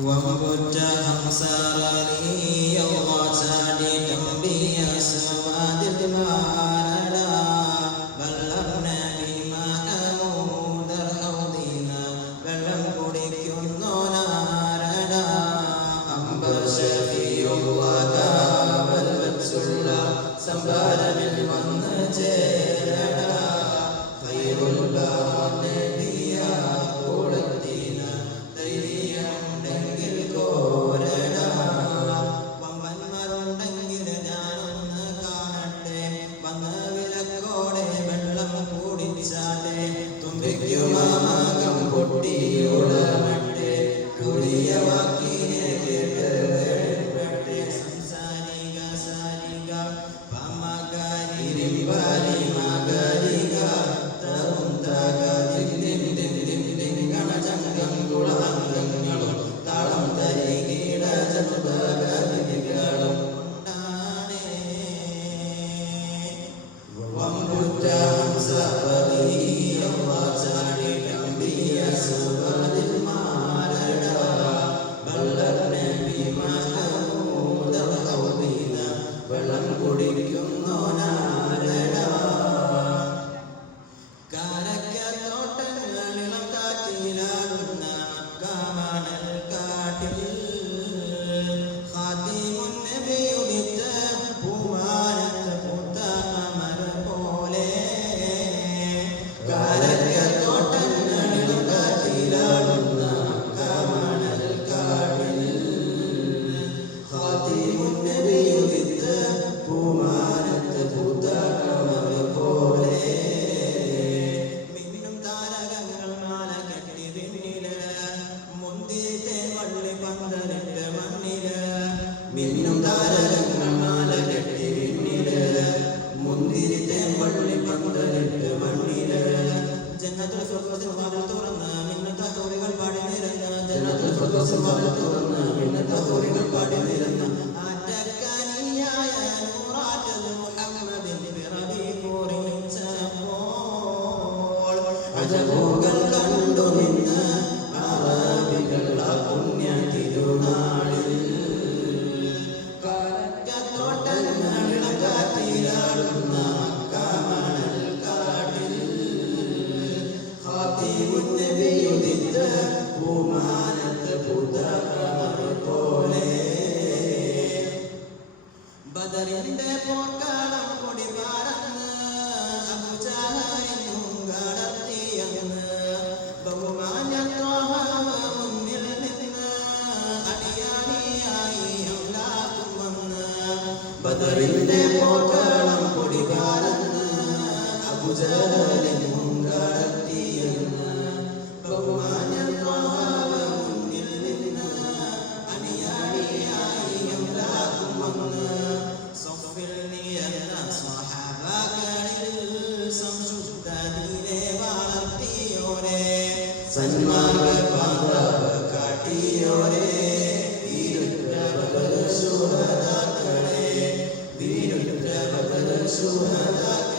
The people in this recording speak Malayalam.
ومبت أمساري وسعد تنبي أسواد الماردا بلغنا بما أمود الحوضنا بلغ قريكنا ناردا أنبر شفي الودا والبتسلا سنبال بالمن جيردا خير الباب نبيا قولتنا ധൈര്യം ഉണ്ടെങ്കിൽ കോരടാ വമ്പന്മാരുണ്ടെങ്കിൽ ഞാനൊന്ന് കാണട്ടെ വന്ന് വിലക്കോടെ വെള്ളം കൂടിച്ചാട്ടെ തുമ്പിക്കുമാകം പൊട്ടിയോളമട്ടെ കുളിയ വാക്കിനെ കേട്ട് വേൾപ്പെട്ടെ സംസാരിക സാരിക പമകാരി റിംബാരി മകരിക തറും തക ദിം ദിം ദിം ദിം ദിം ഗണചങ്കം കുളാംഗങ്ങളും താളം തരികീട ജനുതകളും കൊണ്ടാണേ വമ്പുറ്റാം സപതിയും വാചാടി കമ്പിയ സുവതിൽ മാരട ബല്ലർനെ ഭീമഹമൂദ ഹൗദീന വെള്ളം കുടിക്കുന്നോനാരട കാരക്കത്തോട്ടങ്ങളിലും കാറ്റിലാടുന്ന മക്കാമണൽ കാട്ടിൽ ഖാതിമുൻ നബിയുദിത്ത പൂമാനത്ത് പൂത്ത കമൽ പോലെ കാരക്കത്തോട്ടങ്ങളിലും കാറ്റിലാടുന്ന മക്കാമണൽ കാട്ടിൽ ഖാതിമുൻ നബിയുദിത്ത പൂമാനത്ത് പൂത്ത കമൽ പോലെ മിന്നും താരകങ്ങൾ മാല കെട്ടി പിന്നില് മുന്തിരിത്തെ വള്ളി പന്തലിട്ട് മണ്ണില് മിന്നും താരകങ്ങൾ മാല കെട്ടി പിന്നില് മുന്തിരിത്തെ വള്ളി പന്തലിട്ട് മണ്ണില് ജന്നത്തുൽ ഫിർദൗസിൽ വാതിൽ തുറന്ന് മിന്നത്ത ഹൂറികൾ പാടി നിരന്ന് ജന്നത്തുൽ ഫിർദൗസിൽ വാതിൽ തുറന്ന് മിന്നത്ത ഹൂറികൾ പാടി നിരന്ന് ആറ്റക്കനിയായ നൂറാറ്റത് മുഹമ്മദിൻ പിറവി കുറിച്ചപ്പോൾ അജബുകൾ കണ്ടു നിന്ന് അറബികൾ ആ പുണ്യ തിരുനാളിൽ കാരക്കത്തോട്ടങ്ങളിലും കാറ്റിലാടുന്ന മക്കാമണൽ കാട്ടിൽ ഖാതിമുൻ നബിയുദിത്ത പൂമാനത്ത് പൂത്ത കമൽ പോലെ ബദറിന്റെ പോർക്കാളം കൊടി പാറന്ന് അബൂജഹലിനും കടത്തിയെന്ന് ബഹുമാന്യത്വം മുന്നിൽ നിന്ന് അടിയാണിയായി അംലാക്കും വന്ന് ബദറിന്റെ പോർക്കാളം കൊടി പാറന്ന് അബൂജഹലിനും കടത്തിയെന്ന് ബഹുമാന്യത്വം മുന്നിൽ നിന്ന് അടിയാണിയായി അംലാക്കും വന്ന് സഫിൽ നിയന്ന സ്വഹാബകളിൽ സംശുദ്ധനിലെ വളർത്തിയോരെ സന്മാർഗപാത കാട്ടിയോരെ വീരുറ്റ ബദർ ശുഹദാക്കളെ വീരുറ്റ ബദർ ശുഹദാക്കളെ